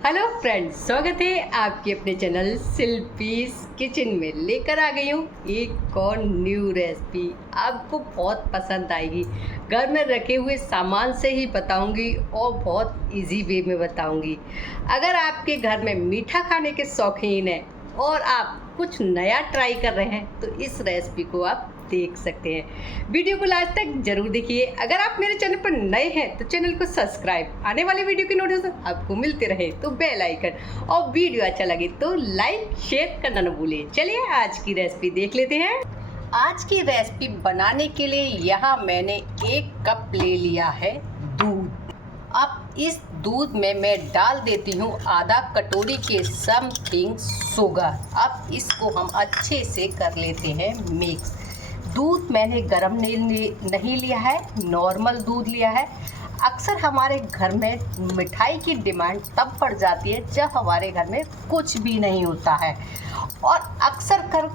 Hello friends, स्वागत है आपके अपने चैनल शिल्पीज किचन में। लेकर आ गई हूँ एक और न्यू रेसिपी, आपको बहुत पसंद आएगी। घर में रखे हुए सामान से ही बताऊंगी और बहुत इजी वे में बताऊंगी। अगर आपके घर में मीठा खाने के शौकीन हैं और आप कुछ नया ट्राई कर रहे हैं तो इस रेसिपी को आप देख सकते हैं। वीडियो को लास्ट तक जरूर देखिए। अगर आप मेरे चैनल पर नए हैं तो चैनल को सब्सक्राइब, आने वाली वीडियो की नोटिफिकेशन आपको मिलते रहे तो बेल आइकन, और वीडियो अच्छा लगे तो लाइक शेयर करना न भूलें। चलिए आज की रेसिपी देख लेते हैं। आज की रेसिपी बनाने के लिए यहाँ मैंने 1 कप ले लिया है दूध। अब इस दूध में मैं डाल देती हूँ आधा कटोरी के समथिंग शुगर। अब इसको हम अच्छे से कर लेते हैं मिक्स। दूध मैंने गर्म नहीं लिया है, नॉर्मल दूध लिया है। अक्सर हमारे घर में मिठाई की डिमांड तब पड़ जाती है जब हमारे घर में कुछ भी नहीं होता है, और अक्सर कर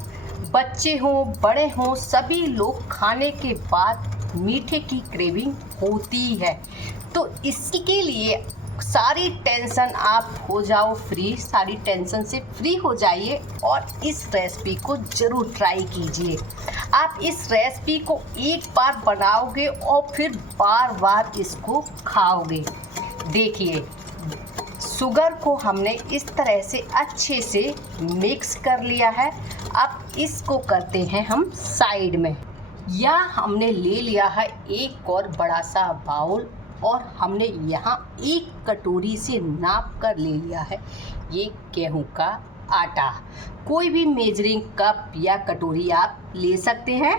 बच्चे हों बड़े हों सभी लोग खाने के बाद मीठे की क्रेविंग होती है। तो इसके लिए सारी टेंशन आप हो जाओ फ्री, सारी टेंशन से फ्री हो जाइए और इस रेसिपी को ज़रूर ट्राई कीजिए। आप इस रेसिपी को एक बार बनाओगे और फिर बार बार इसको खाओगे। देखिए, शुगर को हमने इस तरह से अच्छे से मिक्स कर लिया है। अब इसको करते हैं हम साइड में। या हमने ले लिया है एक और बड़ा सा बाउल, और हमने यहाँ 1 कटोरी से नाप कर ले लिया है ये गेहूं का आटा। कोई भी मेजरिंग कप या कटोरी आप ले सकते हैं।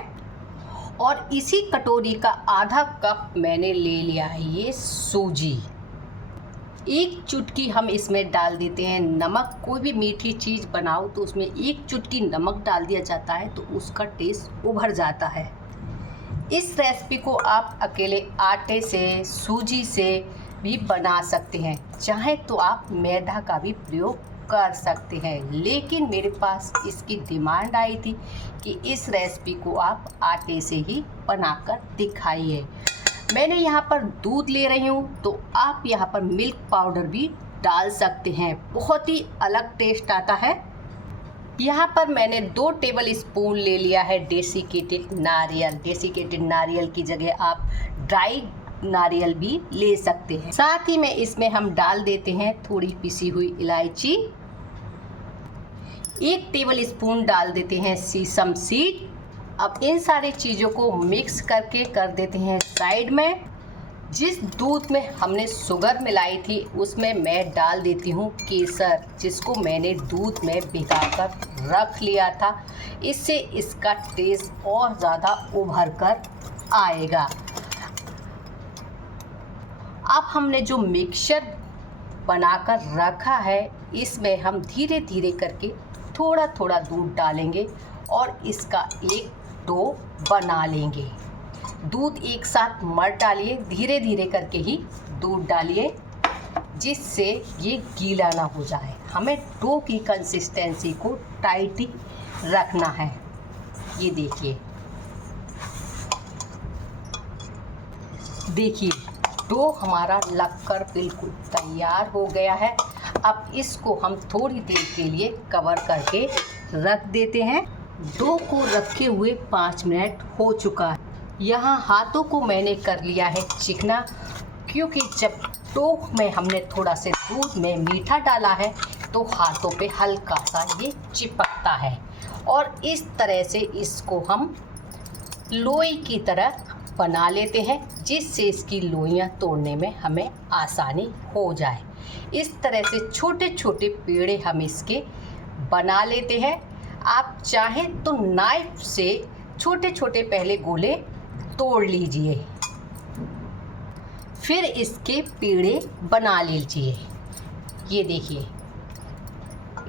और इसी कटोरी का आधा कप मैंने ले लिया है ये सूजी। 1 चुटकी हम इसमें डाल देते हैं नमक। कोई भी मीठी चीज़ बनाओ तो उसमें 1 चुटकी नमक डाल दिया जाता है तो उसका टेस्ट उभर जाता है। इस रेसिपी को आप अकेले आटे से, सूजी से भी बना सकते हैं, चाहे तो आप मैदा का भी प्रयोग कर सकते हैं। लेकिन मेरे पास इसकी डिमांड आई थी कि इस रेसिपी को आप आटे से ही बनाकर दिखाइए। मैंने यहाँ पर दूध ले रही हूँ, तो आप यहाँ पर मिल्क पाउडर भी डाल सकते हैं, बहुत ही अलग टेस्ट आता है। यहाँ पर मैंने 2 टेबल स्पून ले लिया है डेसिकेटेड नारियल। डेसिकेटेड नारियल की जगह आप ड्राई नारियल भी ले सकते हैं। साथ ही में इसमें हम डाल देते हैं थोड़ी पिसी हुई इलायची। 1 टेबल स्पून डाल देते हैं सीसम सीड। अब इन सारी चीज़ों को मिक्स करके कर देते हैं साइड में। जिस दूध में हमने शुगर मिलाई थी उसमें मैं डाल देती हूँ केसर, जिसको मैंने दूध में भिगाकर रख लिया था। इससे इसका टेस्ट और ज़्यादा उभर कर आएगा। अब हमने जो मिक्सचर बनाकर रखा है इसमें हम धीरे धीरे करके थोड़ा थोड़ा दूध डालेंगे और इसका एक डो बना लेंगे। दूध एक साथ मत डालिए, धीरे धीरे करके ही दूध डालिए जिससे ये गीला ना हो जाए। हमें डो की कंसिस्टेंसी को टाइट ही रखना है। ये देखिए डो हमारा लगकर बिल्कुल तैयार हो गया है। अब इसको हम थोड़ी देर के लिए कवर करके रख देते हैं। डो को रखे हुए 5 मिनट हो चुका है। यहाँ हाथों को मैंने कर लिया है चिकना, क्योंकि जब डो में हमने थोड़ा से दूध में मीठा डाला है तो हाथों पे हल्का सा ये चिपकता है। और इस तरह से इसको हम लोई की तरह बना लेते हैं, जिससे इसकी लोइयाँ तोड़ने में हमें आसानी हो जाए। इस तरह से छोटे छोटे पेड़े हम इसके बना लेते हैं। आप चाहें तो नाइफ से छोटे छोटे पहले गोले तोड़ लीजिए, फिर इसके पेड़े बना लीजिए। ये देखिए,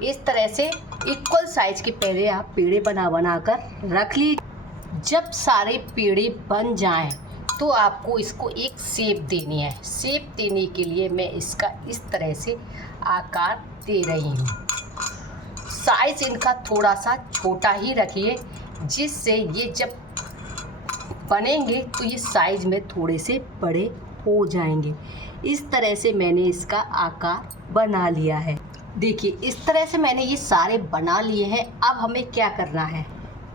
इस तरह से इक्वल साइज के पहले आप पेड़े बना कर रख लीजिए। जब सारे पेड़े बन जाएं तो आपको इसको एक शेप देनी है। शेप देने के लिए मैं इसका इस तरह से आकार दे रही हूँ। साइज इनका थोड़ा सा छोटा ही रखिए, जिससे ये जब बनेंगे तो ये साइज में थोड़े से बड़े हो जाएंगे। इस तरह से मैंने इसका आकार बना लिया है। देखिए इस तरह से मैंने ये सारे बना लिए हैं। अब हमें क्या करना है,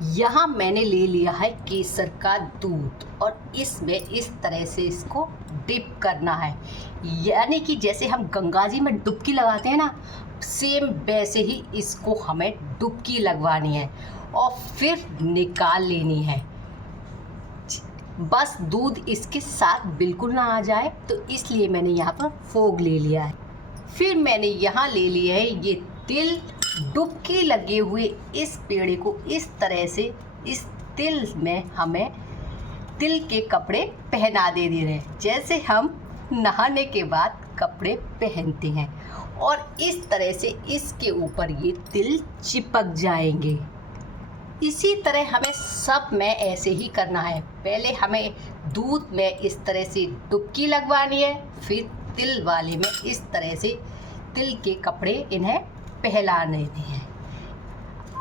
यहाँ मैंने ले लिया है केसर का दूध और इसमें इस तरह से इसको डिप करना है, यानी कि जैसे हम गंगा जी में डुबकी लगाते हैं ना, सेम वैसे ही इसको हमें डुबकी लगवानी है और फिर निकाल लेनी है। बस दूध इसके साथ बिल्कुल ना आ जाए, तो इसलिए मैंने यहाँ पर फोग ले लिया है। फिर मैंने यहाँ ले लिया है ये तिल। डुबकी लगे हुए इस पेड़े को इस तरह से इस तिल में हमें तिल के कपड़े पहना दे रहे हैं, जैसे हम नहाने के बाद कपड़े पहनते हैं, और इस तरह से इसके ऊपर ये तिल चिपक जाएंगे। इसी तरह हमें सब में ऐसे ही करना है। पहले हमें दूध में इस तरह से डुबकी लगवानी है, फिर तिल वाले में इस तरह से तिल के कपड़े इन्हें पहनाने हैं।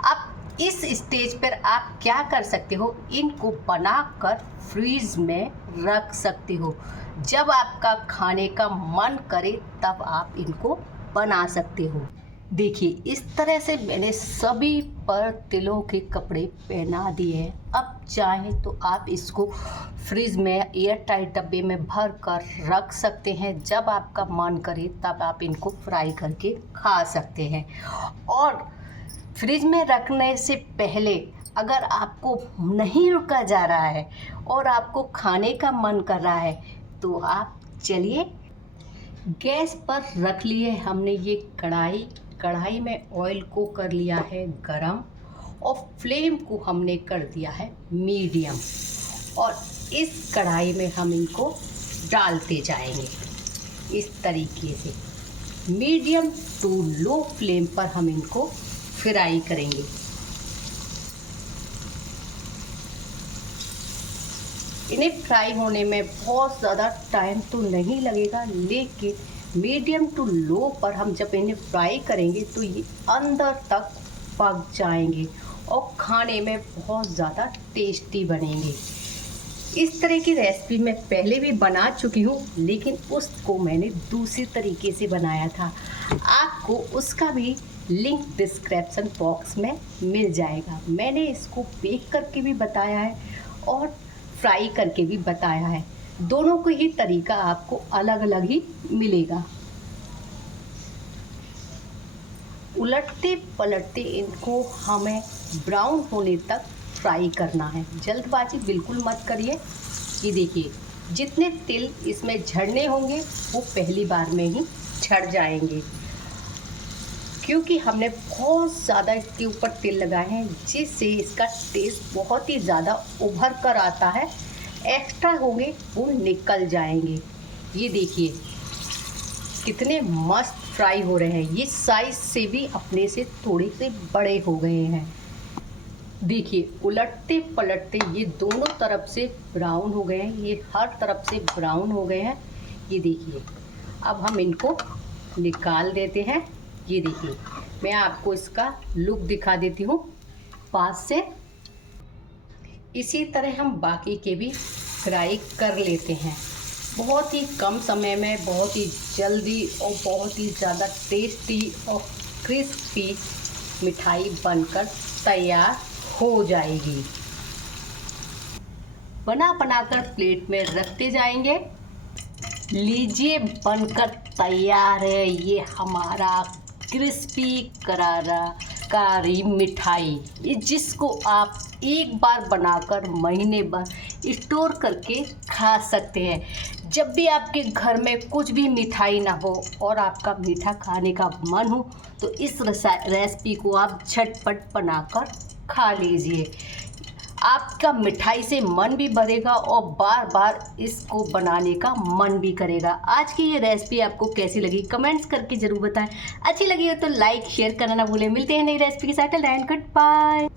अब इस स्टेज पर आप क्या कर सकते हो, इनको बनाकर फ्रीज में रख सकते हो। जब आपका खाने का मन करे तब आप इनको बना सकते हो। देखिए इस तरह से मैंने सभी पर तिलों के कपड़े पहना दिए हैं। अब चाहें तो आप इसको फ्रिज में एयर टाइट डब्बे में भर कर रख सकते हैं। जब आपका मन करे तब आप इनको फ्राई करके खा सकते हैं। और फ्रिज में रखने से पहले अगर आपको नहीं रुका जा रहा है और आपको खाने का मन कर रहा है, तो आप चलिए गैस पर रख लिए हमने ये कढ़ाई में ऑयल को कर लिया है गरम और फ्लेम को हमने कर दिया है मीडियम, और इस कढ़ाई में हम इनको डालते जाएंगे इस तरीके से। मीडियम टू लो फ्लेम पर हम इनको फ्राई करेंगे। इन्हें फ्राई होने में बहुत ज़्यादा टाइम तो नहीं लगेगा, लेकिन मीडियम टू लो पर हम जब इन्हें फ्राई करेंगे तो ये अंदर तक पक जाएंगे और खाने में बहुत ज़्यादा टेस्टी बनेंगे। इस तरह की रेसिपी मैं पहले भी बना चुकी हूँ, लेकिन उसको मैंने दूसरी तरीके से बनाया था। आपको उसका भी लिंक डिस्क्रिप्शन बॉक्स में मिल जाएगा। मैंने इसको बेक करके भी बताया है और फ्राई करके भी बताया है। दोनों को ही तरीका आपको अलग अलग ही मिलेगा। उलटते पलटते इनको हमें ब्राउन होने तक फ्राई करना है। जल्दबाजी बिल्कुल मत करिए। ये देखिए जितने तिल इसमें झड़ने होंगे वो पहली बार में ही झड़ जाएंगे, क्योंकि हमने बहुत ज़्यादा इसके ऊपर तिल लगाए हैं, जिससे इसका टेस्ट बहुत ही ज़्यादा उभर कर आता है। एक्स्ट्रा होंगे वो निकल जाएंगे। ये देखिए कितने मस्त फ्राई हो रहे हैं। ये साइज से भी अपने से थोड़े से बड़े हो गए हैं। देखिए उलटते पलटते ये दोनों तरफ से ब्राउन हो गए हैं, ये हर तरफ से ब्राउन हो गए हैं। ये देखिए अब हम इनको निकाल देते हैं। ये देखिए मैं आपको इसका लुक दिखा देती हूँ पास से। इसी तरह हम बाकी के भी फ्राई कर लेते हैं। बहुत ही कम समय में बहुत ही जल्दी और बहुत ही ज़्यादा टेस्टी और क्रिस्पी मिठाई बनकर तैयार हो जाएगी। बनाकर प्लेट में रखते जाएंगे। लीजिए बनकर तैयार है ये हमारा क्रिस्पी करारा कारी मिठाई, ये जिसको आप एक बार बनाकर महीने भर स्टोर करके खा सकते हैं। जब भी आपके घर में कुछ भी मिठाई ना हो और आपका मीठा खाने का मन हो, तो इस रेसिपी को आप झटपट बनाकर खा लीजिए। आपका मिठाई से मन भी भरेगा और बार बार इसको बनाने का मन भी करेगा। आज की ये रेसिपी आपको कैसी लगी कमेंट्स करके ज़रूर बताएं। अच्छी लगी हो तो लाइक शेयर करना ना भूलें। मिलते हैं नई रेसिपी के साथ। Good bye.